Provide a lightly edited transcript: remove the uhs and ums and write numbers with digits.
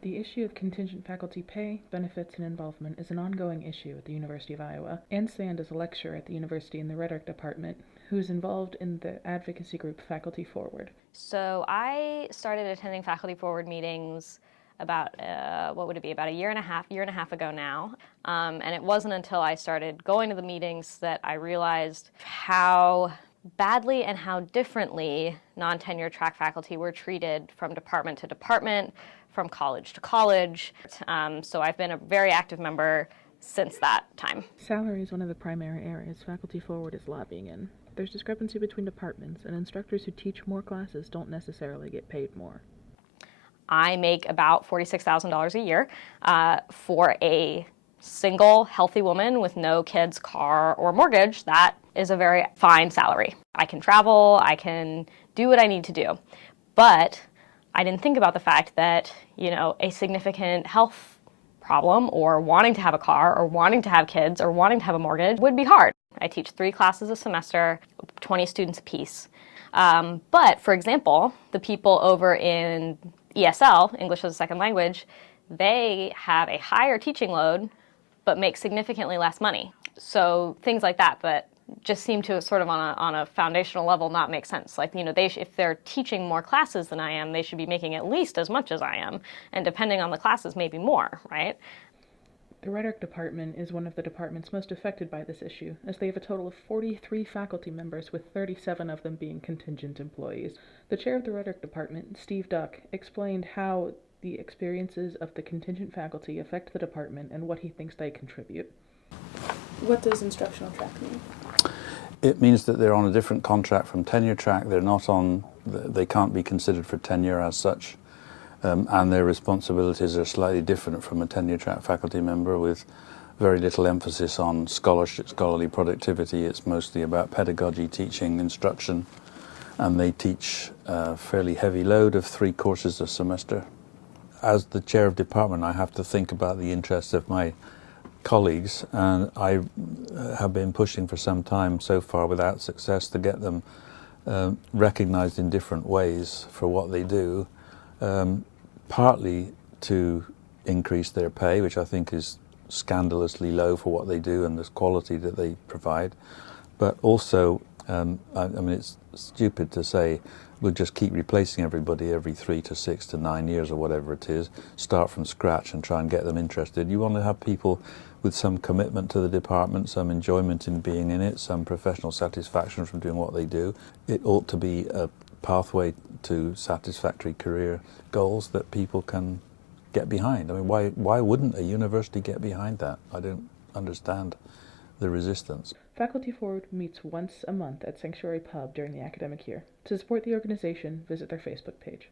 The issue of contingent faculty pay, benefits, and involvement is an ongoing issue at the University of Iowa. Ann Sand is a lecturer at the university in the rhetoric department who is involved in the advocacy group Faculty Forward. So I started attending Faculty Forward meetings about, about a year and a half ago now. And it wasn't until I started going to the meetings that I realized how badly and how differently non-tenure track faculty were treated from department to department, from college to college. So I've been a very active member since that time. Salary is one of the primary areas Faculty Forward is lobbying in. There's discrepancy between departments, and instructors who teach more classes don't necessarily get paid more. I make about $46,000 a year for a single, healthy woman with no kids, car, or mortgage. That is a very fine salary. I can travel, I can do what I need to do. But I didn't think about the fact that, a significant health problem or wanting to have a car or wanting to have kids or wanting to have a mortgage would be hard. I teach 3 classes a semester, 20 students apiece. But, for example, the people over in ESL, English as a Second Language, they have a higher teaching load but make significantly less money. So things like that just seem to sort of on a foundational level not make sense. Like, if they're teaching more classes than I am, they should be making at least as much as I am, and depending on the classes, maybe more, right? The rhetoric department is one of the departments most affected by this issue, as they have a total of 43 faculty members, with 37 of them being contingent employees. The chair of the rhetoric department, Steve Duck, explained how the experiences of the contingent faculty affect the department and what he thinks they contribute. What does instructional track mean? It means that they're on a different contract from tenure track. They can't be considered for tenure as such. And their responsibilities are slightly different from a tenure track faculty member, with very little emphasis on scholarship, scholarly productivity. It's mostly about pedagogy, teaching, instruction, and they teach a fairly heavy load of 3 courses a semester. As the chair of department, I have to think about the interests of my colleagues, and I have been pushing for some time so far without success to get them recognized in different ways for what they do. Partly to increase their pay, which I think is scandalously low for what they do and the quality that they provide, but also, it's stupid to say we'll just keep replacing everybody every 3 to 6 to 9 years or whatever it is, start from scratch and try and get them interested. You want to have people with some commitment to the department, some enjoyment in being in it, some professional satisfaction from doing what they do. It ought to be a pathway to satisfactory career goals that people can get behind. Why wouldn't a university get behind that? I don't understand the resistance. Faculty Forward meets once a month at Sanctuary Pub during the academic year. To support the organization, visit their Facebook page.